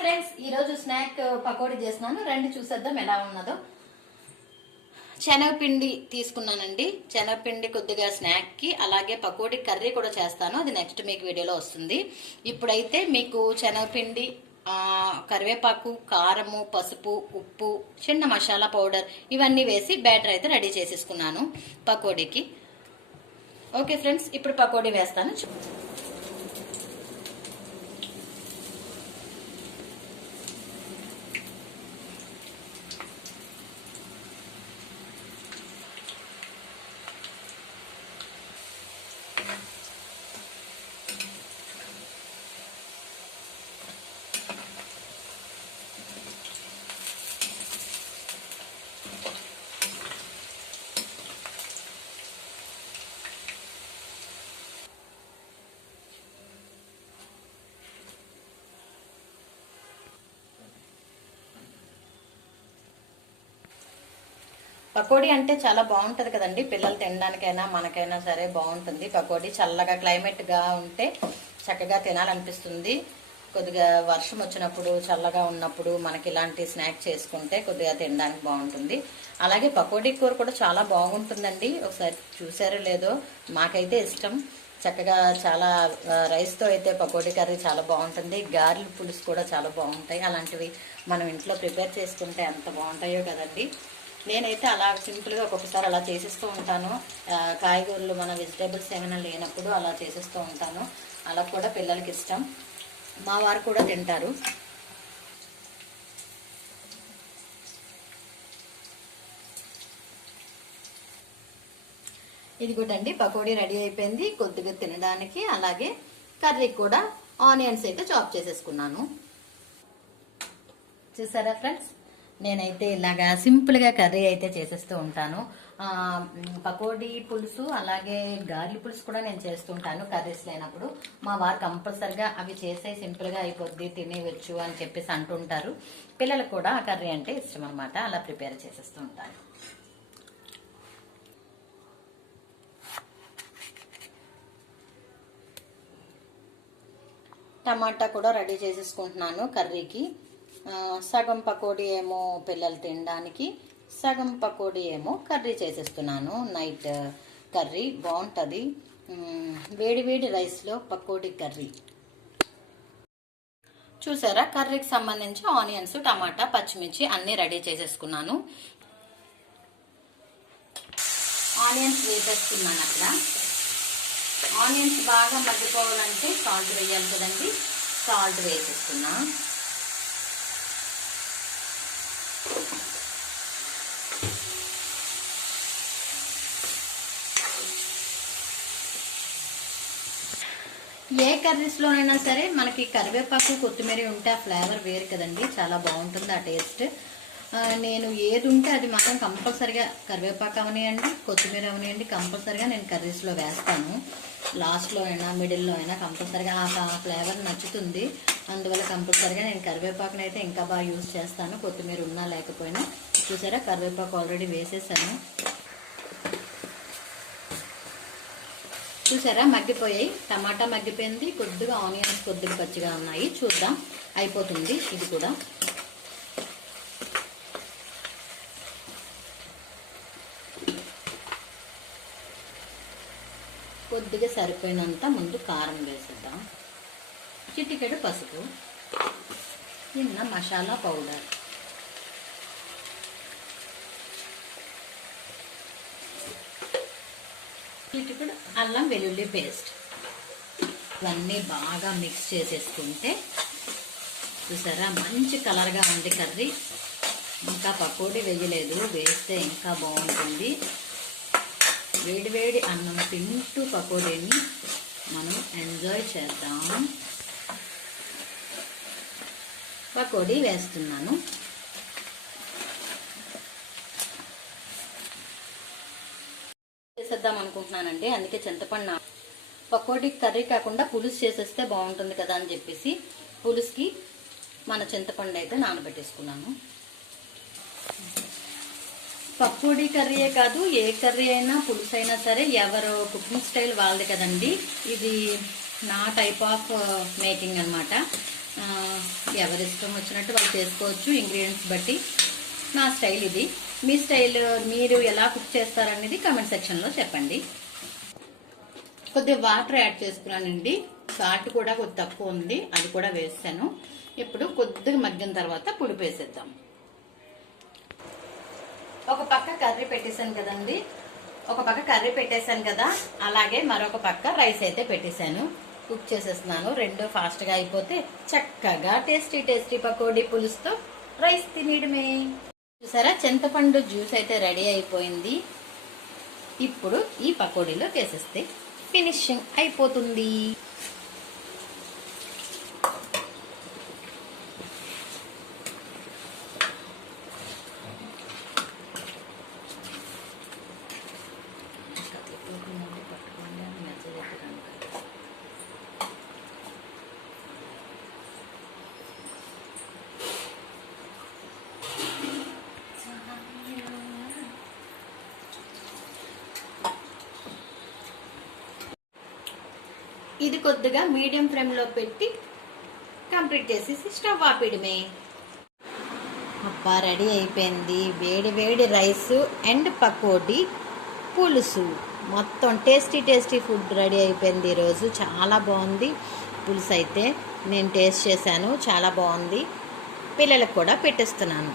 Friends, ఈ రోజు snack pakodi చేస్తున్నాను. రండి చూసేద్దాం ఎలా ఉన్నదో. శనగపిండి తీసుకున్నానండి. శనగపిండి కొద్దిగా స్నాక్ కి, అలాగే పకోడీ కర్రీ కూడా చేస్తాను. అది నెక్స్ట్ మీకు వీడియోలో వస్తుంది. ఇప్పుడైతే మీకు శనగపిండి, కరివేపాకు, కారము, పసుపు, ఉప్పు, చిన్న మసాలా పౌడర్ ఇవన్నీ వేసి బ్యాటర్ అయితే రెడీ చేసేసుకున్నాను పకోడీకి. ఓకే ఫ్రెండ్స్, ఇప్పుడు పకోడీ వేస్తాను. పకోడీ అంటే చాలా బాగుంటుంది కదండి. పిల్లలు తినడానికైనా మనకైనా సరే బాగుంటుంది పకోడీ. చల్లగా క్లైమేట్గా ఉంటే చక్కగా తినాలనిపిస్తుంది. కొద్దిగా వర్షం వచ్చినప్పుడు, చల్లగా ఉన్నప్పుడు మనకి ఇలాంటి స్నాక్ చేసుకుంటే కొద్దిగా తినడానికి బాగుంటుంది. అలాగే పకోడీ కూర కూడా చాలా బాగుంటుందండి. ఒకసారి చూసారో లేదో, మాకైతే ఇష్టం. చక్కగా చాలా రైస్తో అయితే పకోడీ కర్రీ చాలా బాగుంటుంది. గారెల పులుసు కూడా చాలా బాగుంటాయి. అలాంటివి మనం ఇంట్లో ప్రిపేర్ చేసుకుంటే ఎంత బాగుంటాయో కదండి. నేనైతే అలా సింపుల్గా ఒక్కొక్కసారి అలా చేసేస్తూ ఉంటాను. కాయగూరలు, మన వెజిటేబుల్స్ ఏమైనా లేనప్పుడు అలా చేసేస్తూ ఉంటాను. అలా కూడా పిల్లలకి ఇష్టం, మా వారు కూడా తింటారు. ఇది కూడా అండి, పకోడీ రెడీ అయిపోయింది. కొద్దిగా తినడానికి, అలాగే కర్రీ కూడా ఆనియన్స్ అయితే చాప్ చేసేసుకున్నాను. చూసారా ఫ్రెండ్స్, నేనైతే ఇలాగా సింపుల్గా కర్రీ అయితే చేసేస్తూ ఉంటాను. పకోడీ పులుసు, అలాగే గార్లి పులుసు కూడా నేను చేస్తుంటాను కర్రీస్ లేనప్పుడు. మా వారు కంపల్సరిగా అవి చేసే సింపుల్గా అయిపోద్ది, తినేవచ్చు అని చెప్పేసి అంటుంటారు. పిల్లలకు కూడా ఆ కర్రీ అంటే ఇష్టం అనమాట. అలా ప్రిపేర్ చేసేస్తూ ఉంటాను. టమాటా కూడా రెడీ చేసేసుకుంటున్నాను కర్రీకి. సగం పకోడీ ఏమో పిల్లలు తినడానికి, సగం పకోడీ ఏమో కర్రీ చేసేస్తున్నాను. నైట్ కర్రీ బాగుంటుంది, వేడి వేడి రైస్లో పకోడీ కర్రీ. చూసారా, కర్రీకి సంబంధించి ఆనియన్స్, టమాటా, పచ్చిమిర్చి అన్నీ రెడీ చేసేసుకున్నాను. ఆనియన్స్ వేసేస్తున్నాను. అక్కడ ఆనియన్స్ బాగా మగ్గిపోవాలంటే సాల్ట్ వేయాలి కదండి. సాల్ట్ వేసేస్తున్నా. ఏ కర్రీస్లోనైనా సరే మనకి కరివేపాకు, కొత్తిమీర ఉంటే ఆ ఫ్లేవర్ వేరు కదండి. చాలా బాగుంటుంది ఆ టేస్ట్. నేను ఏది ఉంటే అది మాత్రం కంపల్సరిగా, కరివేపాకు అవనియండి, కొత్తిమీర అవనియండి, కంపల్సరిగా నేను కర్రీస్లో వేస్తాను. లాస్ట్లో అయినా మిడిల్లో అయినా కంపల్సరిగా ఆ ఫ్లేవర్ నచ్చుతుంది. అందువల్ల కంపల్సరిగా నేను కరివేపాకుని అయితే ఇంకా బాగా యూజ్ చేస్తాను, కొత్తిమీర ఉన్నా లేకపోయినా. చూసారా, కరివేపాకు ఆల్రెడీ వేసేసాను. చూసారా, మగ్గిపోయాయి. టమాటా మగ్గిపోయింది, కొద్దిగా ఆనియన్స్ కొద్దిగా పచ్చిగా ఉన్నాయి. చూద్దాం, అయిపోతుంది ఇది కూడా. కొద్దిగా సరిపోయినంత ముందు కారం వేసేద్దాం. చిటికెడు పసుపు, చిన్న మసాలా పౌడర్, చిటికెడు అల్లం వెల్లుల్లి పేస్ట్. ఇవన్నీ బాగా మిక్స్ చేసేసుకుంటే చూసారా, మంచి కలర్గా ఉంది కర్రీ. ఇంకా పకోడీ వేయలేదు, వేస్తే ఇంకా బాగుంటుంది. వేడి వేడి అన్నం తింటూ పకోడీని మనం ఎంజాయ్ చేద్దాం. పకోడీ వేస్తున్నాను. చేసేద్దాం అనుకుంటున్నానండి, అందుకే చింతపండు పకోడీ కర్రీ కాకుండా పులుసు చేసేస్తే బాగుంటుంది కదా అని చెప్పేసి పులుసుకి మన చింతపండు అయితే నానబెట్టేసుకున్నాను. పకోడీ కర్రీయే కాదు, ఏ కర్రీ అయినా పులుసు అయినా సరే ఎవరు కుకింగ్ స్టైల్ వాళ్ళది కదండి. ఇది నా టైప్ ఆఫ్ మేకింగ్ అనమాట. ఎవరి ఇష్టం వచ్చినట్టు వాళ్ళు చేసుకోవచ్చు ఇంగ్రీడియంట్స్ బట్టి. నా స్టైల్ ఇది. మీ స్టైల్ మీరు ఎలా కుక్ చేస్తారనేది కామెంట్ సెక్షన్లో చెప్పండి. కొద్దిగా వాటర్ యాడ్ చేసుకున్నానండి. సాల్ట్ కూడా కొద్ది తక్కువ ఉంది, అది కూడా వేసాను. ఇప్పుడు కొద్దిగా మగ్గిన తర్వాత పులుపు వేసేద్దాం. ఒక పక్క కర్రీ పెట్టేశాను కదండి, అలాగే మరొక పక్క రైస్ అయితే పెట్టేశాను. కుక్ చేసేస్తున్నాను. రెండు ఫాస్ట్గా అయిపోతే చక్కగా టేస్టీ పకోడీ పులుసుతో రైస్ తినేయడమే. చూసారా, చింతపండు జ్యూస్ అయితే రెడీ అయిపోయింది. ఇప్పుడు ఈ పకోడీలో వేసేస్తే ఫినిషింగ్ అయిపోతుంది. ఇది కొద్దిగా మీడియం ఫ్లేమ్లో పెట్టి కంప్లీట్ చేసేసి స్టవ్ ఆపేయడమే. అబ్బా, రెడీ అయిపోయింది. వేడి రైస్ అండ్ పకోడీ పులుసు, మొత్తం టేస్టీ ఫుడ్ రెడీ అయిపోయింది. ఈరోజు చాలా బాగుంది పులుసు అయితే. నేను టేస్ట్ చేశాను, చాలా బాగుంది. పిల్లలకు కూడా పెట్టేస్తున్నాను.